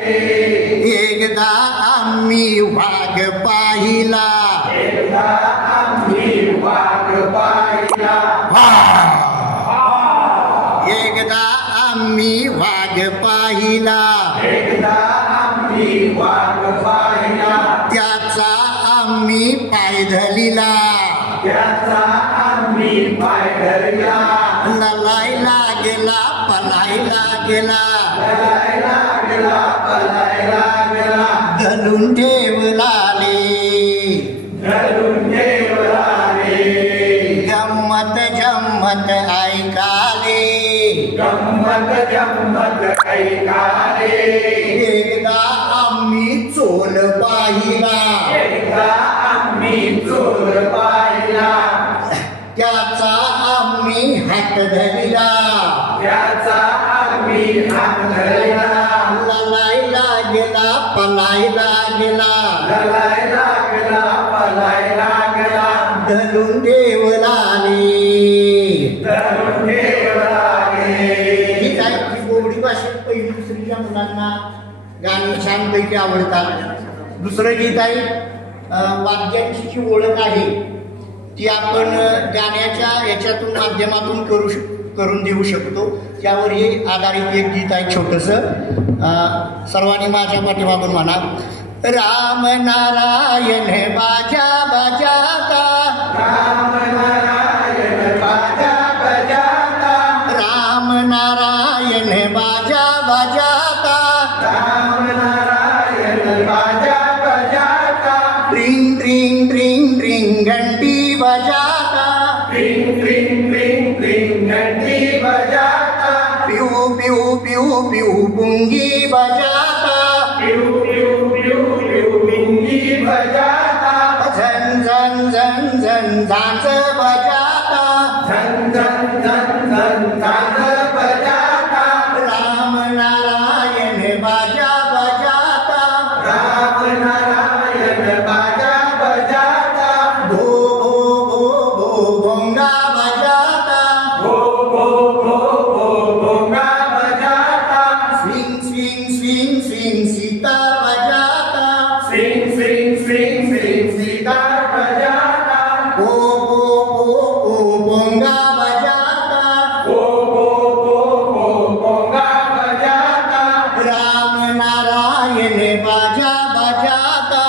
एकदा आम्ही वाघ पाहिला, एकदा आम्ही वाघ पाहिला, एकदा आम्ही वाघ पाहिला, एकदा आम्ही वाघ पाहिला, त्याचा आम्ही पाय धरला, त्याचा आम्ही पाय धरला, ललायला गेला पलायला गेला, पलायला गेला, पलायला गेला, धरून ठेवला धरून ठेवला रे. गंमत जम्मत ऐकाले, गंमत जम्मत ऐकाले, एकदा आम्ही चोर पाहिला, एकदा आम्ही चोर पाहिला, त्याचा आम्ही हात धरला, त्याचा आम्ही हात धरला, ललायला गेला पलायला गेला, ललायला गेला, पलायला गेला, धरून ठेवला धरून ठेवला रे. ही काय ही बोबडी भाषेत पहिली दुसरीच्या मुलांना गाणी छानपैकी आवडतात. दुसरं गीत आहे वाद्यांची जी ओळख आहे ती आपण गाण्याच्या याच्यातून माध्यमातून करून देऊ शकतो. त्यावर हे आधारित एक गीत आहे छोटंसं. सर्वांनी माझ्या पाठीमागून म्हणा. राम नारायण बाजा बजाता, राम नारायण बाजा बजाता, राम नारायण बाजा बजाता, राम नारायण बाजा बजाता, रिंग रिंग रिंग रिंग घंटी बजाता, रिंग रिंग रिंग रिंग घंटी बजाता, पिऊ पिऊ पिऊ पिऊ पुंगी बजाता, पिऊ पिऊ पिऊ पिऊ बिंगी बजाता, झन झन झन झन झांज बजाता, झन झन झन झन झांज बजाता, राम नारायण बाजा बजाता, राम नारायण बाजा बजाता, भो भो भो भो भोंगा बजाता, भो भो भो भो भोंगा बजाता, swing swing swing swing sitar बजाता, swing swing swing swing sitar बजाता, भो भो भो भो भोंगा बजाता, भो भो भो भो भोंगा बजाता, राम नारायण बाजा बजाता,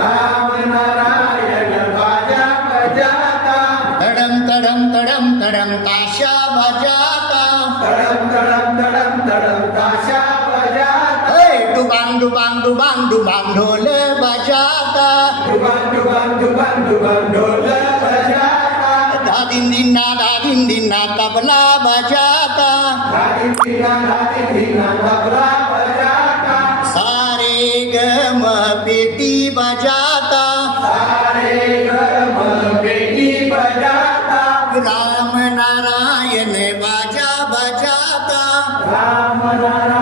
राम नारायण बाजा बजाता, तडम तडम तडम तडम ताशा बजाता, तडम तडम तडम तडम ताशा बजाता, हे डुबांग डुबांग डुबांग डुबांग ढोल बजाता, डुबान डुबान डुबान डुबान ढोल बजाता, दादिन दिन्ना तबला बजाता, धादी धीना तबला बजाता, सारे गम पेटी बजाता, सारे गम पेटी बजाता, राम नारायण बाजा बजाता, राम नारायण